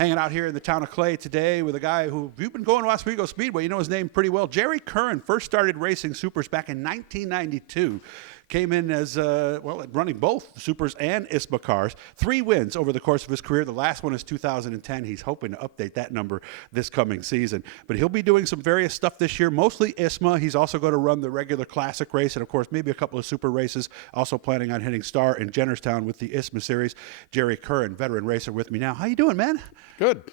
Hanging out here in the town of Clay today with a guy who, you've been going to Oswego Speedway, you know his name pretty well. Jerry Curran first started racing supers back in 1992. Came in as, running both supers and ISMA cars. 3 wins over the course of his career. The last one is 2010. He's hoping to update that number this coming season. But he'll be doing some various stuff this year, mostly ISMA. He's also going to run the regular classic race and, of course, maybe a couple of super races. Also planning on hitting Star in Jennerstown with the ISMA Series. Jerry Curran, veteran racer, with me now. How you doing, man? Good.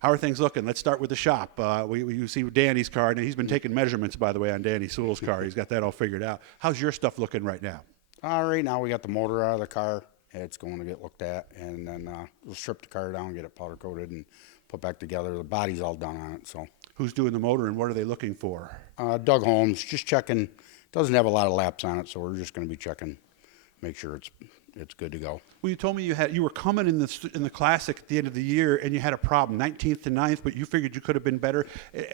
How are things looking? Let's start with the shop. You see Danny's car, and he's been taking measurements, by the way, on Danny Sewell's car. He's got that all figured out. How's your stuff looking right now? Right now we got the motor out of the car. It's going to get looked at, and then we'll strip the car down, get it powder coated, and put back together. The body's all done on it. So, who's doing the motor, and what are they looking for? Doug Holmes, just checking. Doesn't have a lot of laps on it, so we're just going to be checking, make sure it's good to go. Well, you told me you were coming in the classic at the end of the year, and you had a problem, 19th to 9th, but you figured you could have been better.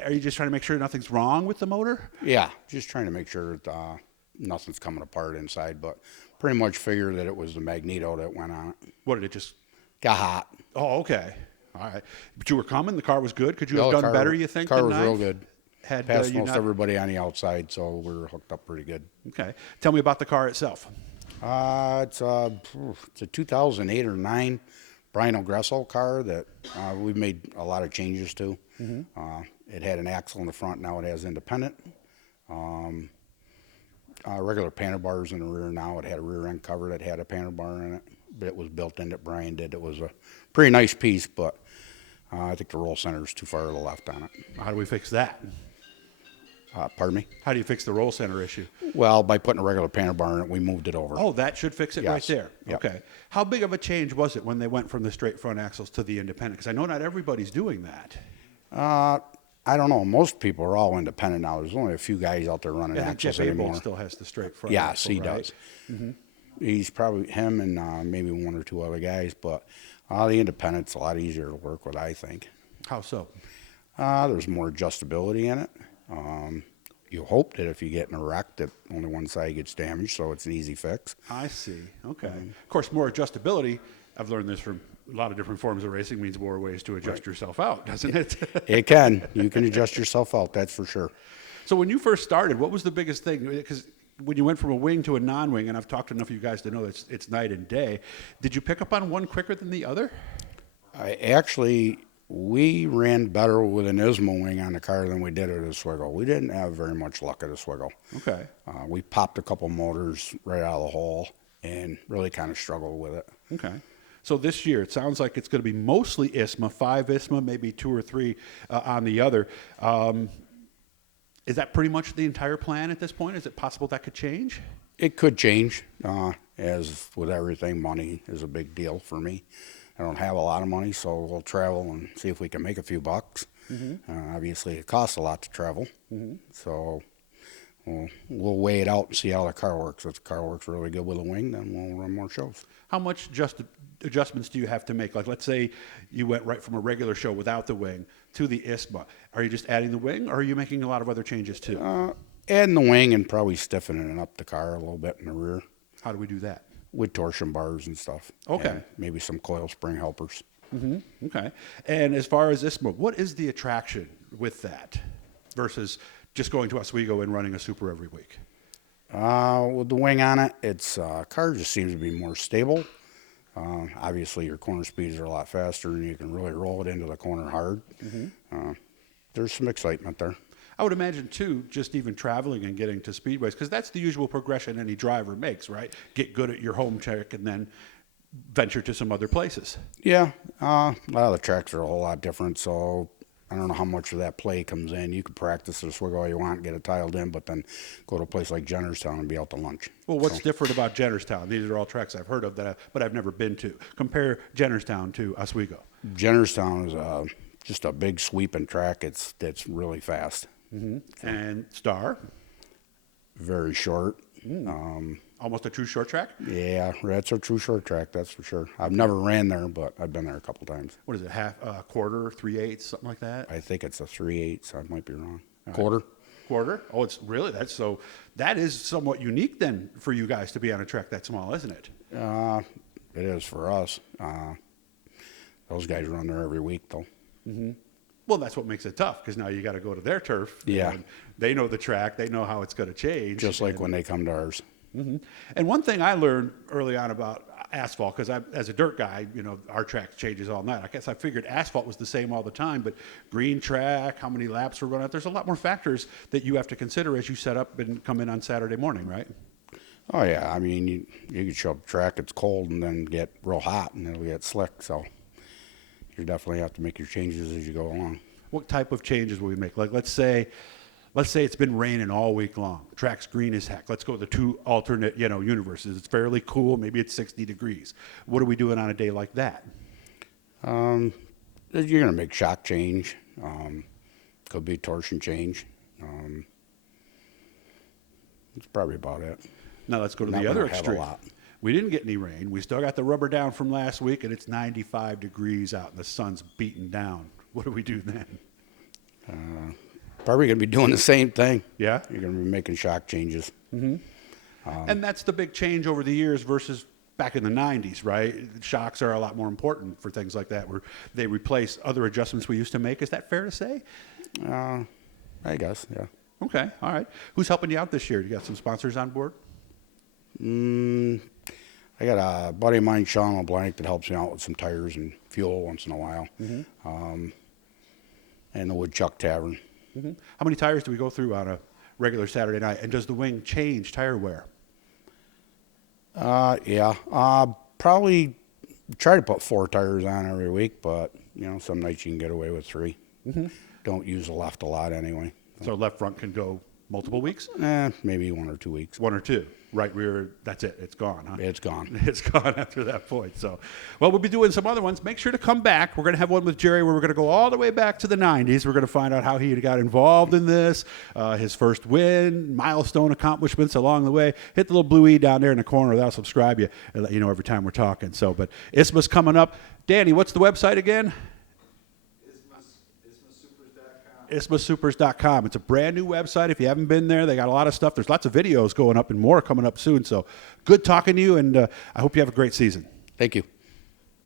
Are you just trying to make sure nothing's wrong with the motor? Yeah, just trying to make sure that nothing's coming apart inside, but pretty much figured that it was the magneto that went on it. What, did it just got hot? Oh, okay. All right. But you were coming. The car was good. Could you have done better, you think? The car was 9th? real good. Passed most not... everybody on the outside, so we're hooked up pretty good. Okay. Tell me about the car itself. It's a 2008 or 9 Brian O'Gressel car that we've made a lot of changes to. Mm-hmm. It had an axle in the front. Now it has independent. Regular panel bars in the rear now. It had a rear end cover that had a panel bar in it, but it was built in that Brian did. It was a pretty nice piece, but I think the roll center is too far to the left on it. How do we fix that? Pardon me? How do you fix the roll center issue? Well, by putting a regular panel bar in it, we moved it over. Oh, that should fix it right there. Yep. Okay. How big of a change was it when they went from the straight front axles to the independent? Because I know not everybody's doing that. I don't know. Most people are all independent now. There's only a few guys out there running axles anymore. Jeff still has the straight front. Yes, axle, he right? does. Mm-hmm. He's probably him and maybe 1 or 2 other guys, but the independent's a lot easier to work with, I think. How so? There's more adjustability in it. You hope that if you get in a wreck that only one side gets damaged, so it's an easy fix. I see. Okay. Of course, more adjustability. I've learned this from a lot of different forms of racing, means more ways to adjust yourself out, doesn't it? It can. You can adjust yourself out, that's for sure. So when you first started, what was the biggest thing? Because when you went from a wing to a non-wing, and I've talked to enough of you guys to know that it's night and day, did you pick up on one quicker than the other? We ran better with an ISMA wing on the car than we did at Oswego. We didn't have very much luck at Oswego. Okay. We popped a couple motors right out of the hole and really kind of struggled with it. Okay. So this year, it sounds like it's going to be mostly ISMA, 5 ISMA, maybe 2 or 3 on the other. Is that pretty much the entire plan at this point? Is it possible that could change? It could change. As with everything, money is a big deal for me. I don't have a lot of money, so we'll travel and see if we can make a few bucks. Mm-hmm. Obviously, it costs a lot to travel, so we'll weigh it out and see how the car works. If the car works really good with a wing, then we'll run more shows. How much adjustments do you have to make? Like, let's say you went right from a regular show without the wing to the ISMA. Are you just adding the wing, or are you making a lot of other changes too? Adding the wing and probably stiffening up the car a little bit in the rear. How do we do that? With torsion bars and stuff. Okay. And maybe some coil spring helpers. Mm-hmm. Okay. And as far as ISMA, what is the attraction with that versus just going to Oswego and running a super every week? With the wing on it, its car just seems to be more stable. Obviously, your corner speeds are a lot faster, and you can really roll it into the corner hard. Mm-hmm. There's some excitement there. I would imagine, too, just even traveling and getting to speedways, because that's the usual progression any driver makes, right? Get good at your home track and then venture to some other places. Yeah, a lot of the tracks are a whole lot different, so I don't know how much of that play comes in. You can practice this swig all you want, get it tiled in, but then go to a place like Jennerstown and be out to lunch. Well, what's different about Jennerstown? These are all tracks I've heard of, but I've never been to. Compare Jennerstown to Oswego. Jennerstown is just a big sweeping track. It's really fast. Mm-hmm. And Star? Very short. Almost a true short track? Yeah, that's a true short track, that's for sure. I've never ran there, but I've been there a couple times. What is it, quarter, 3/8, something like that? I think it's a 3/8, I might be wrong. Quarter? Oh, it's really, that is somewhat unique then for you guys to be on a track that small, isn't it? It is for us. Those guys run there every week, though. Well, that's what makes it tough because now you got to go to their turf. Yeah. And they know the track. They know how it's going to change. Just like when they come to ours. And one thing I learned early on about asphalt, because as a dirt guy, our track changes all night. I guess I figured asphalt was the same all the time, but green track, how many laps we're going out, there's a lot more factors that you have to consider as you set up and come in on Saturday morning, right? Oh, yeah. I mean, you could show up the track, it's cold, and then get real hot, and it'll get slick. So you definitely have to make your changes as you go along. What type of changes will we make? Like, let's say it's been raining all week long. Track's green as heck. Let's go to the two alternate, universes. It's fairly cool. Maybe it's 60 degrees. What are we doing on a day like that? You're going to make shock change. Could be torsion change. That's probably about it. Now let's go to Not the other gonna have a extreme. lot. We didn't get any rain. We still got the rubber down from last week, and it's 95 degrees out, and the sun's beating down. What do we do then? Probably going to be doing the same thing. Yeah? You're going to be making shock changes. And that's the big change over the years versus back in the 90s, right? Shocks are a lot more important for things like that, where they replace other adjustments we used to make. Is that fair to say? I guess, yeah. Okay, all right. Who's helping you out this year? You got some sponsors on board? I got a buddy of mine, Sean LeBlanc, that helps me out with some tires and fuel once in a while. And the Woodchuck Tavern. How many tires do we go through on a regular Saturday night? And does the wing change tire wear? Yeah. Probably try to put 4 tires on every week, but, some nights you can get away with 3. Don't use the left a lot anyway. So left front can go multiple weeks? Maybe 1 or 2 weeks. 1 or 2. Right rear, that's it. It's gone, huh? It's gone. It's gone after that point. So, well, we'll be doing some other ones. Make sure to come back. We're going to have one with Jerry where we're going to go all the way back to the 90s. We're going to find out how he got involved in this, his first win, milestone accomplishments along the way. Hit the little blue E down there in the corner. That'll subscribe you and let you know every time we're talking. So, but ISMA's coming up. Danny, what's the website again? ISMAsupers.com. It's a brand new website. If you haven't been there, they got a lot of stuff. There's lots of videos going up and more coming up soon. So good talking to you, and I hope you have a great season. Thank you.